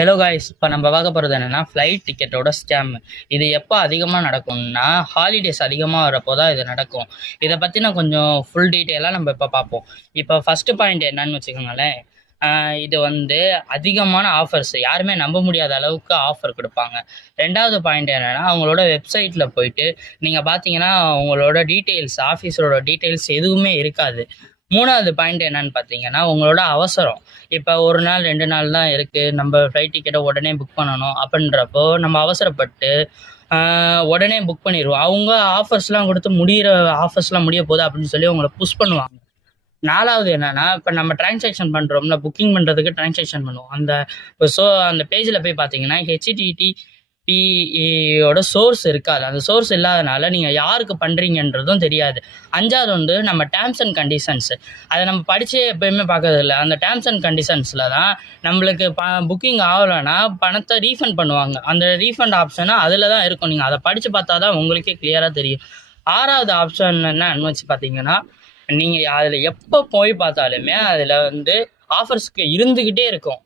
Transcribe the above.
Hello guys, இப்போ நம்ம பார்க்க போகிறது என்னென்னா ஃப்ளைட் டிக்கெட்டோட ஸ்கேம். இது எப்போ அதிகமாக நடக்கும்னா ஹாலிடேஸ் அதிகமாக வரப்போ தான் இது நடக்கும். இதை பற்றி நான் கொஞ்சம் ஃபுல் டீட்டெயிலாக நம்ம இப்போ பார்ப்போம். இப்போ ஃபஸ்ட்டு பாயிண்ட் என்னன்னு வச்சுக்கோங்களேன். இது அதிகமான ஆஃபர்ஸ், யாருமே நம்ப முடியாத அளவுக்கு ஆஃபர் கொடுப்பாங்க. ரெண்டாவது பாயிண்ட் என்னென்னா, அவங்களோட வெப்சைட்டில் போயிட்டு நீங்கள் பார்த்தீங்கன்னா உங்களோட டீட்டெயில்ஸ், ஆஃபீஸரோட டீட்டெயில்ஸ் எதுவுமே இருக்காது. மூணாவது பாயிண்ட் என்னன்னு பார்த்தீங்கன்னா, உங்களோட அவசரம். இப்போ 1 நாள் 2 நாள் தான் இருக்குது, நம்ம ஃப்ளைட் டிக்கெட்டை உடனே புக் பண்ணணும் அப்படின்றப்போ நம்ம அவசரப்பட்டு உடனே புக் பண்ணிடுவோம். அவங்க ஆஃபர்ஸ்லாம் கொடுத்து ஆஃபர்ஸ்லாம் முடிய போகுது அப்படின்னு சொல்லி உங்களை புஷ் பண்ணுவாங்க. நாலாவது என்னன்னா, இப்போ நம்ம டிரான்சாக்ஷன் பண்ணுறோம்ல, புக்கிங் பண்ணுறதுக்கு டிரான்சாக்ஷன் பண்ணுவோம். அந்த பேஜில் போய் பார்த்தீங்கன்னா ஹெச்டிடிபியோட சோர்ஸ் இருக்காது. அந்த சோர்ஸ் இல்லாதனால நீங்கள் யாருக்கு பண்ணுறீங்கன்றதும் தெரியாது. அஞ்சாவது நம்ம டேர்ம்ஸ் அண்ட் கண்டிஷன்ஸ். அதை நம்ம படித்தே எப்போயுமே பார்க்கறதில்ல. அந்த டேர்ம்ஸ் அண்ட் கண்டிஷன்ஸில் தான் நம்மளுக்கு புக்கிங் ஆகலைன்னா பணத்தை ரீஃபண்ட் பண்ணுவாங்க. அந்த ரீஃபண்ட் ஆப்ஷனை அதில் தான் இருக்கும். நீங்கள் அதை படித்து பார்த்தா தான் உங்களுக்கே கிளியராக தெரியும். ஆறாவது ஆப்ஷன் என்னன்னு வச்சு பார்த்தீங்கன்னா, நீங்கள் அதில் எப்போ போய் பார்த்தாலுமே அதில் ஆஃபர்ஸ்க்கு இருந்துக்கிட்டே இருக்கும்.